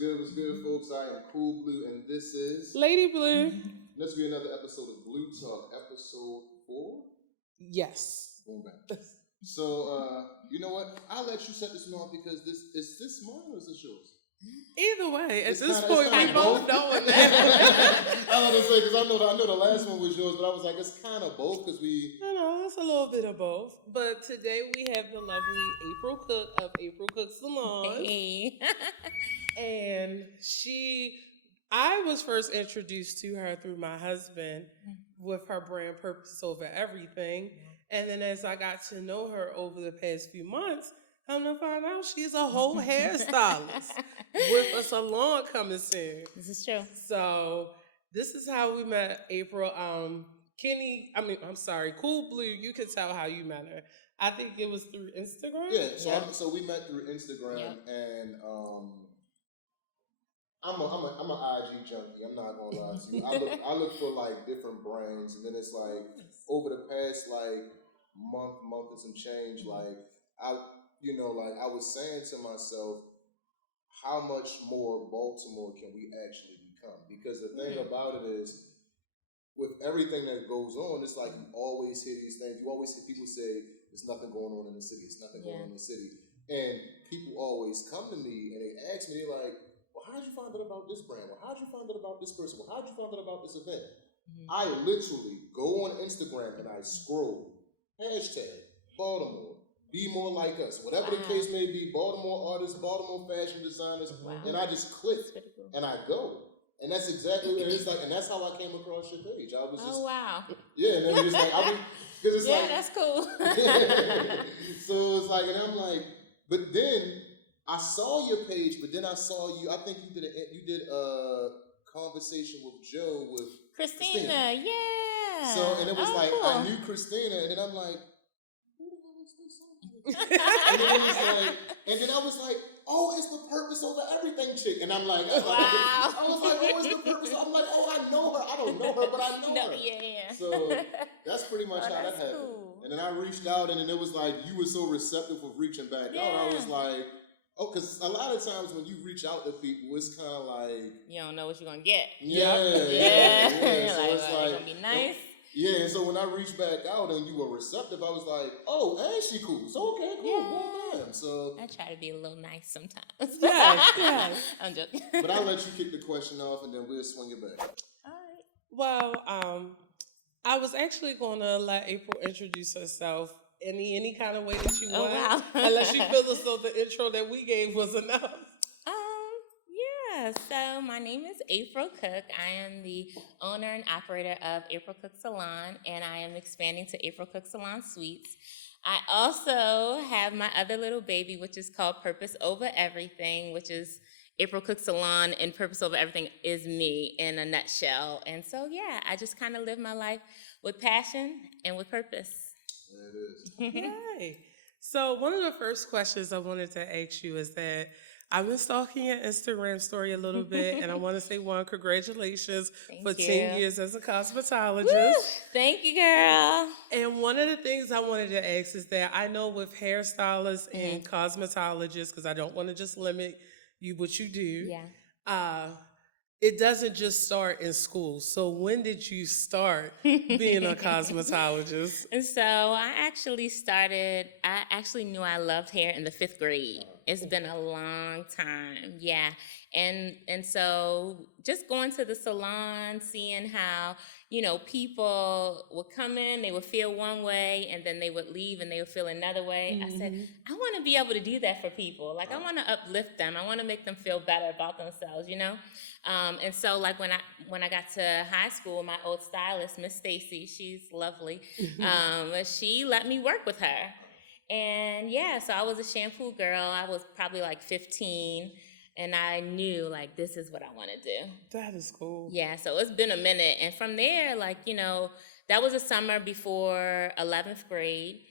What's good, folks? I am Cool Blue, and this is Lady Blue. Let's be another episode of Blue Talk, episode 4. Yes. Boom, bang. So, you know what? I'll let you set this one off because is this mine or is this yours? Either way, at It's this kinda- point, it's we kinda both both. know that. I was gonna say because I know the last one was yours, but I was like, it's kind of both because we. I know, it's a little bit of both. But today we have the lovely April Cook of April Cook Salon. Hey. And I was first introduced to her through my husband with her brand Purpose Over Everything. And then as I got to know her over the past few months, come to find out she's a whole hairstylist with a salon coming soon. This is true. So this is how we met April. Cool Blue, you could tell how you met her. I think it was through Instagram. Yeah, so we met through Instagram, and I'm an IG junkie. I'm not gonna lie to you. I look for like different brands, and then it's like over the past like month and some change, like I was saying to myself, how much more Baltimore can we actually become? Because the thing about it is, with everything that goes on, it's like you always hear these things. You always hear people say, there's nothing going on in the city. It's nothing going on in the city. And people always come to me and they ask me, they're like, well, how'd you find out about this brand? Well, how'd you find out about this person? Well, how'd you find out about this event? I literally go on Instagram and I scroll, #Baltimore, be more like us. Whatever the case may be, Baltimore artists, Baltimore fashion designers, and I just click and I go. And that's exactly what it is like, and that's how I came across your page. I was just, wow. Yeah, and then it's like, because it's like, that's cool. So it's like, and I'm like, but then I saw your page, but then I saw you. I think you did a conversation with Joe with Christina. Yeah. So and it was like cool. I knew Christina, and then I'm like, who the hell is this? and then I was like, oh, it's the Purpose Over Everything chick, and I'm like, Wow. I was like, oh, it's the Purpose. I'm like, oh, I know her. I don't know her, but I know her. Yeah. So that's pretty much how that happened. Cool. And then I reached out, and then it was like you were so receptive of reaching back out. I was like, oh, because a lot of times when you reach out to people, it's kind of like you don't know what you're gonna get. Yeah. You're So like, it's well, gonna be nice. Yeah, and so when I reached back out and you were receptive, I was like, oh, and she cool. So okay, cool. Well, man. So I try to be a little nice sometimes. Yes. I'm joking. But I'll let you kick the question off, and then we'll swing it back. All right. Well, I was actually going to let April introduce herself any kind of way that you want. Wow. Unless you feel as though the intro that we gave was enough. Yeah, so my name is April Cook. I am the owner and operator of April Cook Salon, and I am expanding to April Cook Salon Suites. I also have my other little baby, which is called Purpose Over Everything, which is April Cook Salon, and Purpose Over Everything is me in a nutshell. And so, yeah, I just kind of live my life with passion and with purpose. There it is. Yay. So one of the first questions I wanted to ask you is that I've been stalking your Instagram story a little bit, and I want to say congratulations for 10 years as a cosmetologist. Woo! Thank you, girl. And one of the things I wanted to ask is that I know with hairstylists and cosmetologists, because I don't want to just limit you what you do. Yeah. It doesn't just start in school. So when did you start being a cosmetologist? And so I actually knew I loved hair in the 5th grade. It's been a long time, yeah. And so just going to the salon, seeing how, people would come in, they would feel one way, and then they would leave and they would feel another way. I said, I want to be able to do that for people. Like, I want to uplift them. I want to make them feel better about themselves, And so, like, when I got to high school, my old stylist, Miss Stacy, she's lovely, she let me work with her. And yeah, so I was a shampoo girl. I was probably like 15, and I knew like this is what I want to do. That is cool. Yeah, so it's been a minute. And from there, like, that was a summer before 11th grade.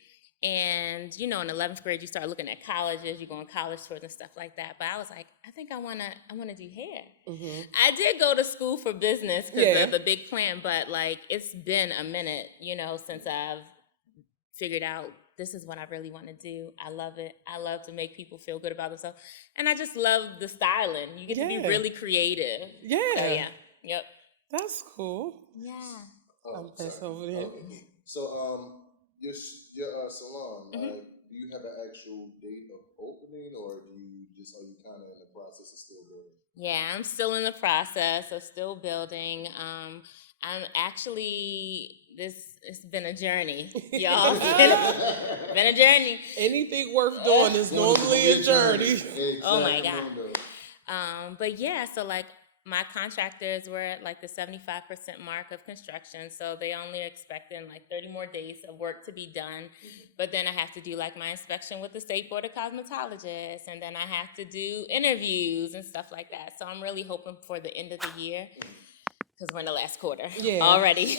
And, in 11th grade, you start looking at colleges, you go on college tours and stuff like that. But I was like, I think I want to do hair. I did go to school for business because of the big plan, but like, it's been a minute, since I've figured out this is what I really want to do. I love it. I love to make people feel good about themselves. And I just love the styling. You get to be really creative. Yeah. So, yeah. Yep. That's cool. Yeah. I'm passing over there. Okay, cool. So, your salon, like, do you have an actual date of opening, or are you kind of in the process of still building? Yeah, I'm still in the process of still building. I'm actually, it's been a journey, y'all. It's been a journey. Anything worth doing is normally a journey. Exactly. Oh my God. But yeah, so like my contractors were at like the 75% mark of construction, so they only are expecting like 30 more days of work to be done. But then I have to do like my inspection with the State Board of Cosmetologists, and then I have to do interviews and stuff like that. So I'm really hoping for the end of the year, because we're in the last quarter already.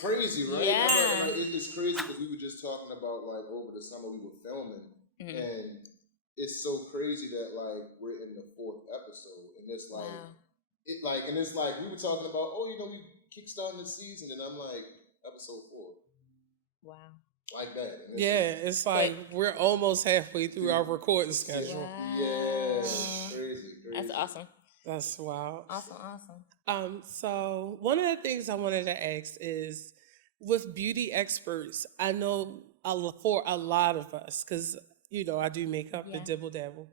Crazy, right? Yeah. It's crazy because we were just talking about, like, over the summer we were filming, and it's so crazy that, like, we're in the 4th episode, and it's like, it's like we were talking about, we kickstarting the season, and I'm like, episode 4. Wow. Like that. And it's like we're almost halfway through our recording schedule. Wow. Yeah, crazy. That's awesome. That's wild. Awesome. So one of the things I wanted to ask is, with beauty experts, I know for a lot of us, because I do makeup, the dibble dabble,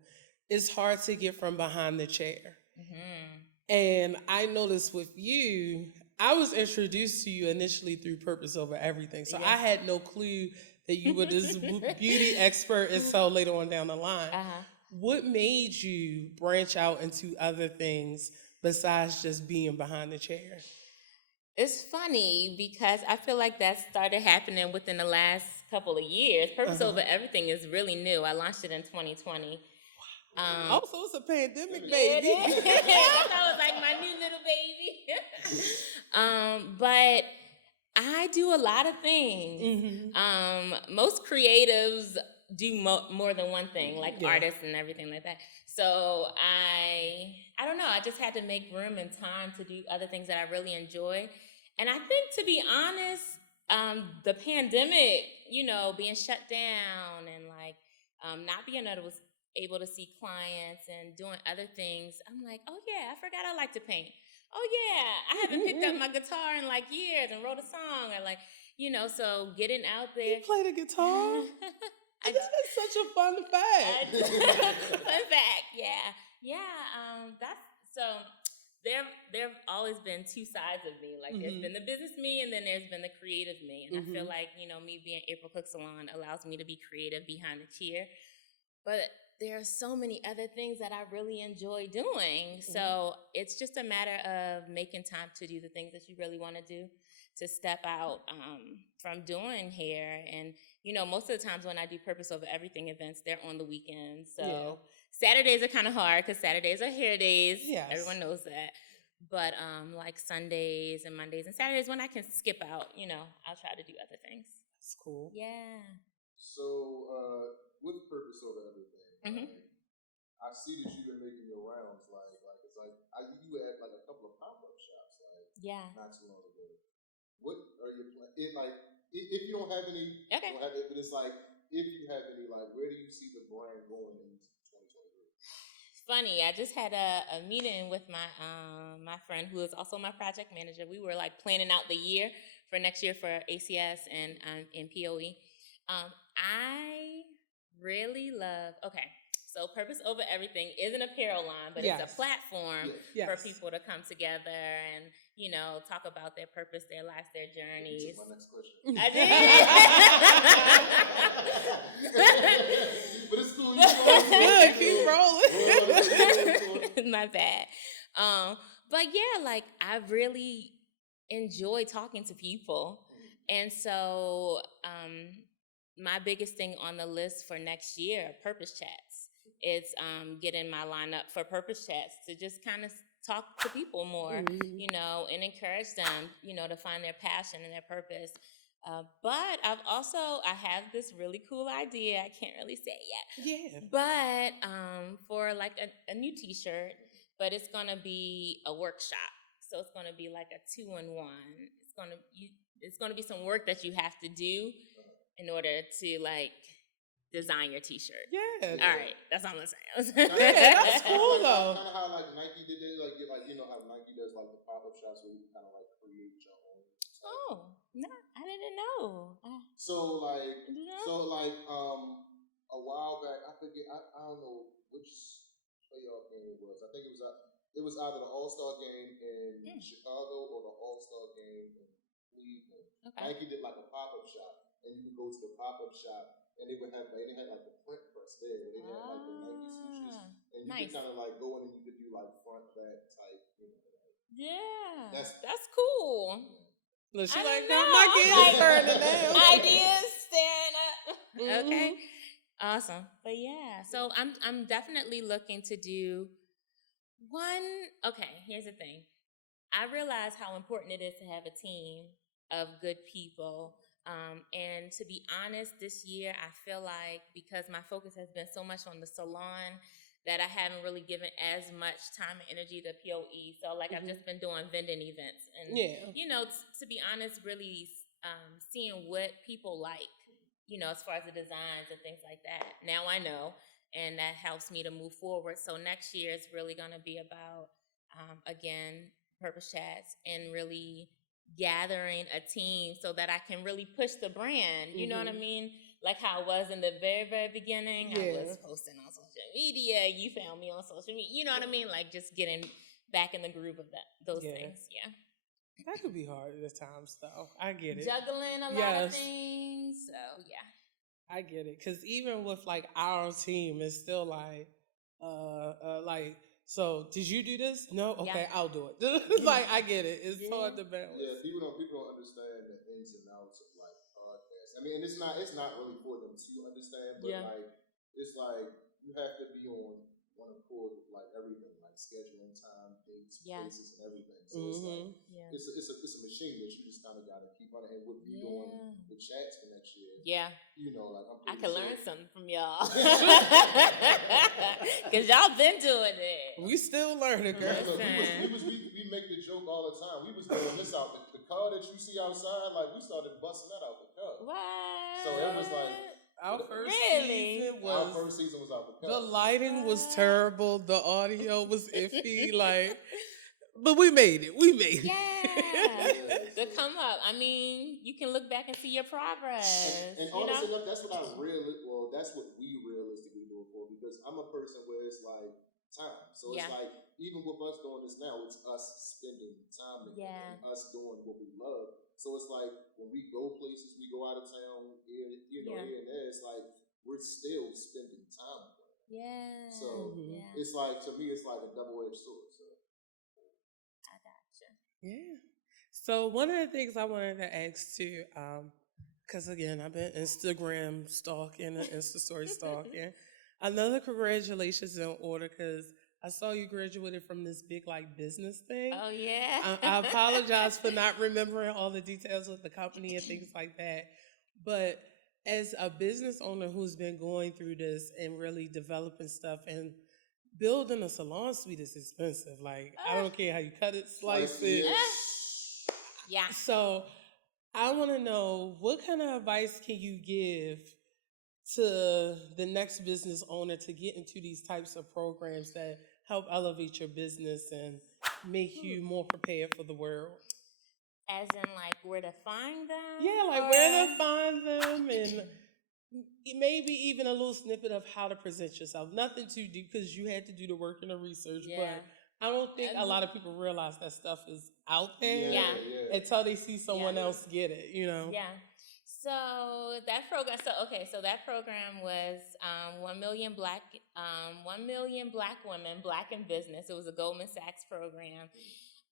it's hard to get from behind the chair. And I noticed with you, I was introduced to you initially through Purpose Over Everything. So I had no clue that you were this beauty expert until later on down the line. What made you branch out into other things besides just being behind the chair? It's funny because I feel like that started happening within the last couple of years. Purpose Over Everything is really new. I launched it in 2020. So it's a pandemic It baby. is. That was like my new little baby. But I do a lot of things. Most creatives do more than one thing, like artists and everything like that. So I don't know. I just had to make room and time to do other things that I really enjoy. And I think, to be honest, the pandemic, being shut down and like not being able to see clients and doing other things, I'm like, oh yeah, I forgot I like to paint. Oh yeah, I haven't picked up my guitar in like years and wrote a song, or like, so getting out there. You play the guitar? That's such a fun fact. Fun fact, yeah. That's so. There've always been two sides of me. Like there's been the business me, and then there's been the creative me. And I feel like me being April Cook Salon allows me to be creative behind the chair. But there are so many other things that I really enjoy doing. So it's just a matter of making time to do the things that you really want to do, to step out from doing hair. And, most of the times when I do Purpose Over Everything events, they're on the weekends. So Saturdays are kind of hard because Saturdays are hair days. Yes. Everyone knows that. But like Sundays and Mondays and Saturdays, when I can skip out, I'll try to do other things. That's cool. Yeah. So with Purpose Over Everything, I see that you've been making your rounds. You had like a couple of pop-up shops, not too long ago. What are your plans? If you don't have any, but it's like, if you have any, like, where do you see the brand going in 2023? It's funny. I just had a meeting with my friend who is also my project manager. We were like planning out the year for next year for ACS and POE. I really love. So Purpose Over Everything is an apparel line, but it's a platform for people to come together and, talk about their purpose, their lives, their journeys. My next question. I But it's cool. Keep rolling. My bad. But yeah, like I really enjoy talking to people. And so my biggest thing on the list for next year, Purpose Chats. It's getting my lineup for Purpose Chats to just kind of talk to people more, and encourage them, to find their passion and their purpose. But I have this really cool idea. I can't really say it yet. Yeah. But for like a new T-shirt, but it's gonna be a workshop. So it's gonna be like a 2-in-1. It's gonna be some work that you have to do in order to like design your t-shirt. Yeah. All right, that's all I'm saying. Yeah, that's cool though. Kind of how like Nike did it, like you know how Nike does like the pop-up shops where you can kind of like create your own. Oh, no, I didn't know. So like, You know? a while back, I forget, I don't know which playoff game it was. I think it was either the All-Star game in Chicago or the All-Star game in Cleveland. Okay. Nike did like a pop-up shop, and you would go to the pop-up shop, and they had like the print press there, where they had like the Nike swooches, and you Nice. could kind of like go in and you could do like front back type, you know. Like, Yeah, That's- that's cool. yeah. Look, she I like, don't no, know. my I'm kids like, burning down. Ideas staring up. Mhm. Okay, awesome. But yeah, so I'm definitely looking to do one. Okay, here's the thing. I realize how important it is to have a team of good people. And to be honest, this year I feel like because my focus has been so much on the salon that I haven't really given as much time and energy to POE. So like I've just been doing vending events and Yeah. you know, to be honest, really seeing what people like, you know, as far as the designs and things like that. Now I know, and that helps me to move forward. So next year is really going to be about, again, purpose chats and really gathering a team so that I can really push the brand. You know what I mean? Like how it was in the very, very beginning. I was posting on social media. You found me on social media. You know what I mean? Like just getting back in the groove of those things. Yeah. That could be hard at times, though. I get it. Juggling a lot of things. So, yeah. I get it. Because even with, like, our team, it's still like, so did you do this? No? Okay, I'll do it. Like, I get it. It's hard to balance. Yeah, people don't understand the ins and outs of like podcasts. I mean, and it's not really for them to understand, but like it's like you have to be on one accord with like everything, like scheduling, time, dates, places, and everything. So it's like it's a machine that you just kind of got to keep on. And what you doing with chats for next year? Yeah, you know, like I can learn something from y'all because y'all been doing it. We still learning, girl. We make the joke all the time. We was doing this out the car that you see outside. Like we started busting that out the car. What? So it was like our first season was out the car. The lighting was terrible. The audio was iffy. Like, but we made it. Yeah. To come up. I mean, you can look back and see your progress. And honestly, that's what that's what we realistically do it for, because I'm a person where it's like time. So it's like, even with us doing this now, it's us spending time together and us doing what we love. So it's like when we go places, we go out of town, here and there, it's like we're still spending time with them. Yeah. So it's like, to me, it's like a double-edged sword. So I gotcha. Yeah. So one of the things I wanted to ask too, because again, I've been Instagram stalking and Insta story stalking. Another congratulations in order, because I saw you graduated from this big like business thing. Oh yeah. I apologize for not remembering all the details with the company and things like that. But as a business owner who's been going through this and really developing stuff, and building a salon suite is expensive. Like, I don't care how you cut it, slice it. Yeah. So I want to know, what kind of advice can you give to the next business owner to get into these types of programs that help elevate your business and make you more prepared for the world? As in, like, where to find them? Yeah, like where to find them, and maybe even a little snippet of how to present yourself. Nothing too deep, because you had to do the work and the research, but I don't think a lot of people realize that stuff is out there until they see someone else get it, you know? Yeah. So that program, so that program was 1 million black women, black in business. It was a Goldman Sachs program.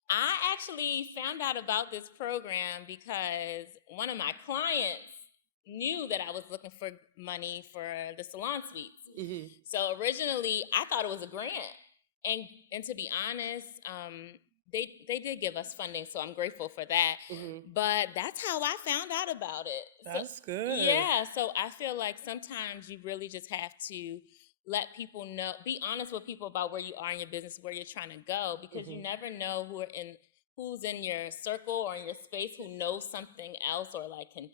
I actually found out about this program because one of my clients knew that I was looking for money for the salon suites. Mm-hmm. So originally, I thought it was a grant. And to be honest, they did give us funding, so I'm grateful for that. Mm-hmm. But that's how I found out about it. That's good. Yeah, so I feel like sometimes you really just have to let people know, be honest with people about where you are in your business, where you're trying to go, because you never know who's in your circle or in your space who knows something else, or like can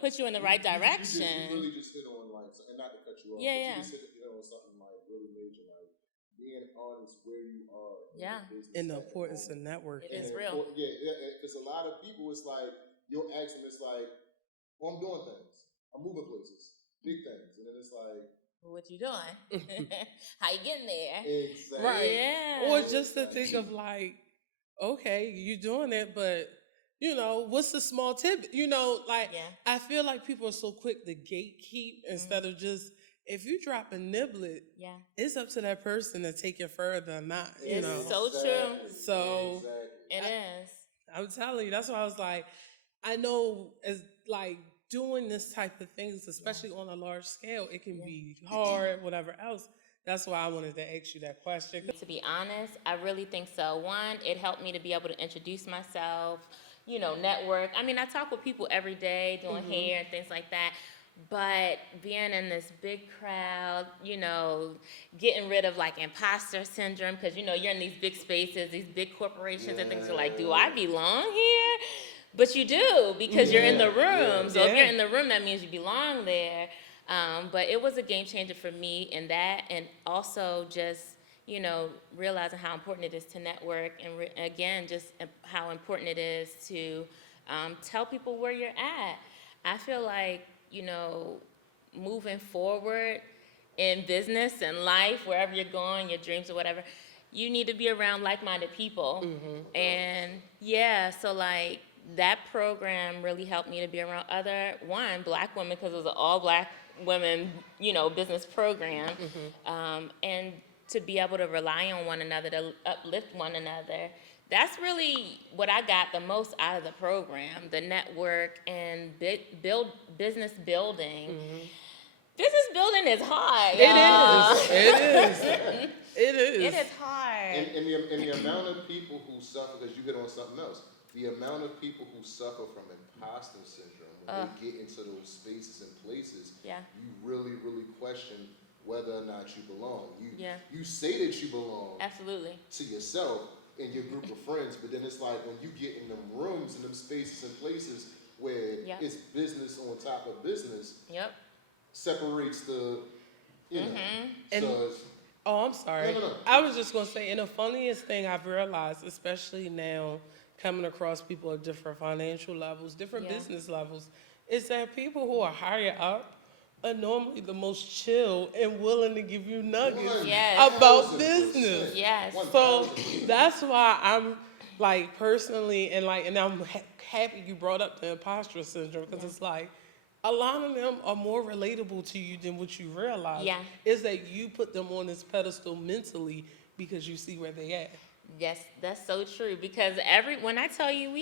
put you in the right direction. You really just hit on like, and not to cut you off, Yeah, but yeah. you just hit on something like really major, like being honest where you are in Yeah. the business. And the importance of networking. It is real. Yeah, because a lot of people, it's like, you'll ask them, it's like, well, I'm doing things. I'm moving places, big things. And then it's like, What you doing? How you getting there? exactly. Right. Yeah. Or just to think of like, okay, you doing it, but what's the small tip? Like Yeah. I feel like people are so quick to gatekeep instead of just, if you drop a niblet, Yeah. it's up to that person to take it further or not. It's so true. So It is. I'm telling you, that's why I was like, I know as like doing this type of things, especially on a large scale, it can be hard, whatever else. That's why I wanted to ask you that question. To be honest, I really think so. One, it helped me to be able to introduce myself, network. I mean, I talk with people every day doing hair and things like that. But being in this big crowd, getting rid of like imposter syndrome, because you're in these big spaces, these big corporations and things. You're like, do I belong here? But you do, because you're in the room. So if you're in the room, that means you belong there. But it was a game changer for me in that, and also just realizing how important it is to network, and again, just how important it is to tell people where you're at. I feel like moving forward in business and life, wherever you're going, your dreams or whatever, you need to be around like-minded people. And so like that program really helped me to be around other Black women, because it was an all Black women business program, and to be able to rely on one another, to uplift one another. That's really what I got the most out of the program, the network and business building. Business building is hard, y'all. It is. It is hard. And the amount of people who suffer, because you hit on something else, the amount of people who suffer from imposter syndrome when they get into those spaces and places, you really, really question whether or not you belong. You say that you belong Absolutely. to yourself and your group of friends, but then it's like when you get in them rooms and them spaces and places where it's business on top of business, separates the, so Oh, I'm sorry. No. I was just going to say, and the funniest thing I've realized, especially now coming across people at different financial levels, different business levels, is that people who are higher up are normally the most chill and willing to give you nuggets about business. Yes. So that's why I'm like personally, and I'm happy you brought up the imposter syndrome, because it's like, a lot of them are more relatable to you than what you realize. Yeah. Is that you put them on this pedestal mentally because you see where they at. Yes, that's so true. Because when I tell you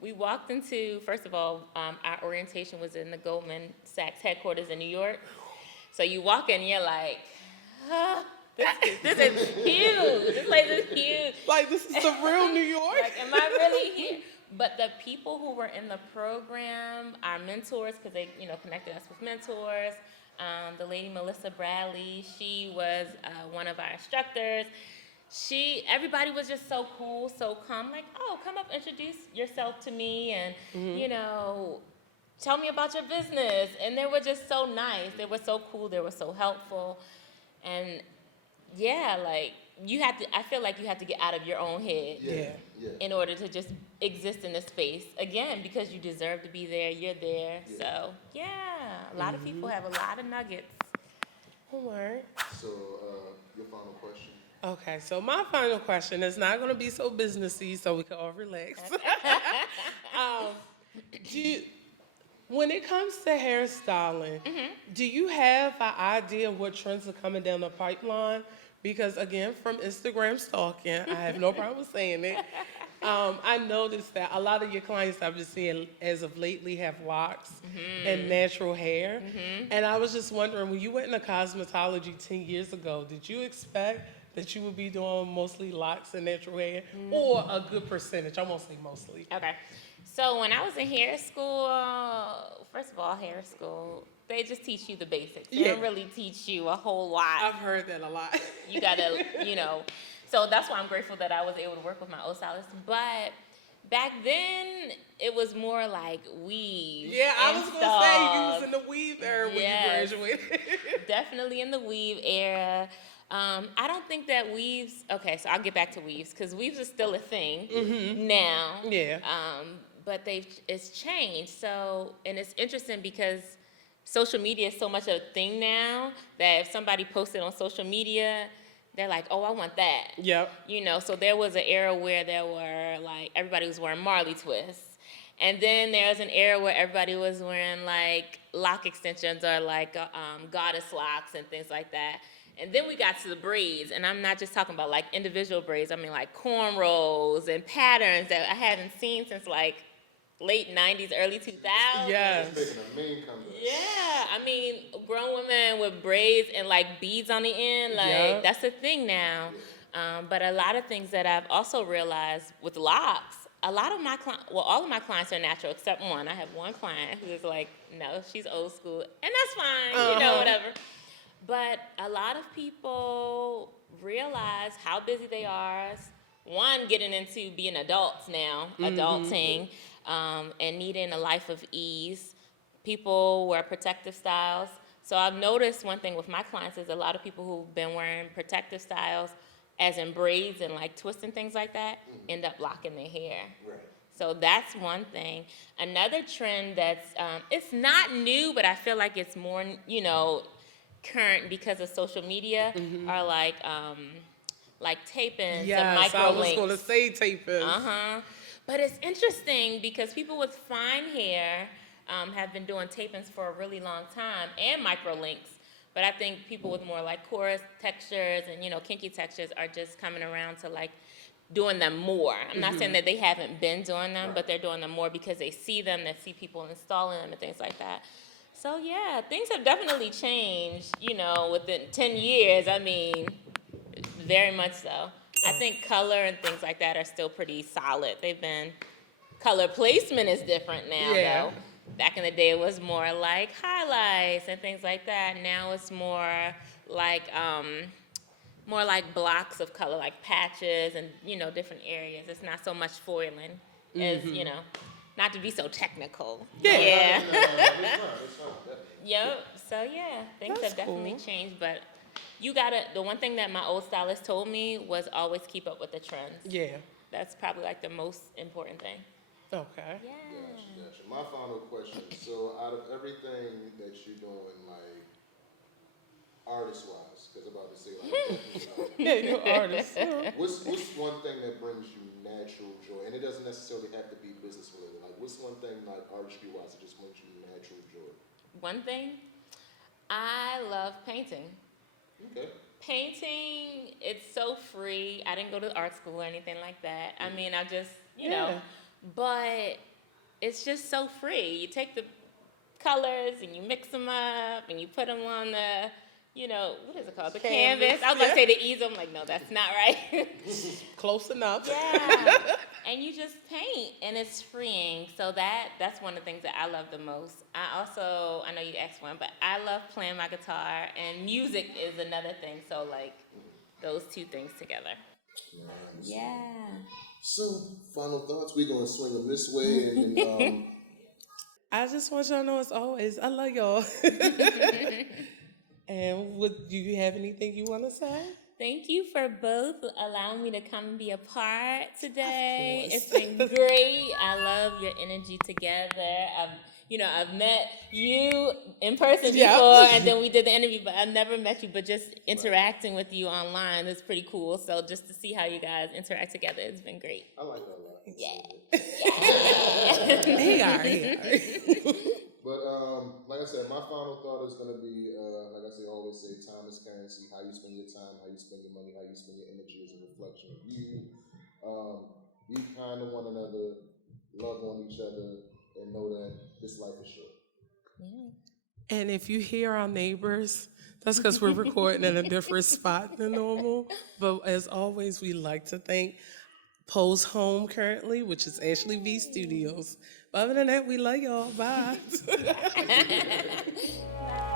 we walked into, first of all, our orientation was in the Goldman Sachs headquarters in New York. So you walk in and you're like, this is huge. This place is huge. Like, this is the real New York? Like, am I really here? But the people who were in the program, our mentors, because they, connected us with mentors. The lady Melissa Bradley, she was one of our instructors. Everybody was just so cool, so calm. Like, oh, come up, introduce yourself to me, and tell me about your business. And they were just so nice. They were so cool. They were so helpful, and like. I feel like you have to get out of your own head in order to just exist in this space. Again, because you deserve to be there, you're there. So, a lot of people have a lot of nuggets. All right. So, your final question. Okay, so my final question is not going to be so businessy, so we can all relax. When it comes to hairstyling, do you have an idea of what trends are coming down the pipeline? Because, again, from Instagram stalking, I have no problem saying it. I noticed that a lot of your clients I've been seeing as of lately have locks and natural hair. And I was just wondering, when you went into cosmetology 10 years ago, did you expect that you would be doing mostly locks and natural hair, or a good percentage? I won't say mostly. Okay. So when I was in hair school, first of all, hair school, they just teach you the basics. They don't really teach you a whole lot. I've heard that a lot. You gotta, so that's why I'm grateful that I was able to work with my old stylist. But back then it was more like weave. Yeah, I was going to say you was installed. in the weave era when Yes. you graduated. Definitely in the weave era. I don't think that weaves. Okay, so I'll get back to weaves because weaves is still a thing now. Yeah. But it's changed. So, and it's interesting because social media is so much a thing now that if somebody posted on social media, they're like, oh, I want that. Yep. You know, so there was an era where there were like everybody was wearing Marley twists. And then there was an era where everybody was wearing like lock extensions or like goddess locks and things like that. And then we got to the braids, and I'm not just talking about like individual braids. I mean like cornrows and patterns that I haven't seen since like late 90s, early 2000s. Yes. Making a mean comeback. Yeah, I mean, grown women with braids and like beads on the end, like Yep. that's a thing now. But a lot of things that I've also realized with locks, a lot of my clients, well, all of my clients are natural except one. I have one client who is like, no, she's old school, and that's fine, you know, whatever. But a lot of people realize how busy they are. One, getting into being adults now, adulting, and needing a life of ease. People wear protective styles. So I've noticed one thing with my clients is a lot of people who've been wearing protective styles, as in braids and like twists and things like that, end up locking their hair. Right. So that's one thing. Another trend that's, it's not new, but I feel like it's more, you know, current because of social media are like tape-ins and micro I was links. going to say tape-ins. But it's interesting because people with fine hair have been doing tape-ins for a really long time and micro links. But I think people with more like coarse textures and, you know, kinky textures are just coming around to like doing them more. I'm not saying that they haven't been doing them, but they're doing them more because they see them, they see people installing them and things like that. So yeah, things have definitely changed, you know, within 10 years. I mean, very much so. I think color and things like that are still pretty solid. Color placement is different now, though. Back in the day, it was more like highlights and things like that. Now it's more like blocks of color, like patches and, you know, different areas. It's not so much foiling as, you know, not to be so technical. Yeah. Yep. So yeah, things have definitely changed, but the one thing that my old stylist told me was always keep up with the trends. Yeah. That's probably like the most important thing. Okay. Yeah. Gotcha. My final question. So, out of everything that you're doing, like artist-wise, because I'm about to say like, Yeah, you're an artist. what's one thing that brings you natural joy, and it doesn't necessarily have to be business related. Like, what's one thing like artistry-wise that just brings you natural joy? One thing, I love painting. Okay. Painting, it's so free. I didn't go to art school or anything like that. I mean, I just, you know, but it's just so free. You take the colors and you mix them up and you put them on the, you know, what is it called? The canvas. I was about to say the easel. I'm like, no, that's not right. Close enough. Yeah. And you just paint, and it's freeing. So that's one of the things that I love the most. I know you asked one, but I love playing my guitar, and music is another thing. So, like, those two things together. Nice. Yeah. So, final thoughts. We're going to swing them this way, and then, I just want y'all to know, as always, I love y'all. And do you have anything you want to say? Thank you for both allowing me to come and be a part today. Of course. It's been great. I love your energy together. I've met you in person before, and then we did the interview, but I've never met you, but just interacting with you online is pretty cool. So just to see how you guys interact together, it's been great. I like that a lot. Yeah. He are. But like I said, my final thought is going to be, like I say, always say, time is currency. How you spend your time, how you spend your money, how you spend your energy is a reflection of you. Be kind to one another, love on each other, and know that this life is short. Yeah. And if you hear our neighbors, that's because we're recording in a different spot than normal. But as always, we like to thank Poe's home currently, which is Ashley V Studios. But other than that, we love y'all. Bye. Bye.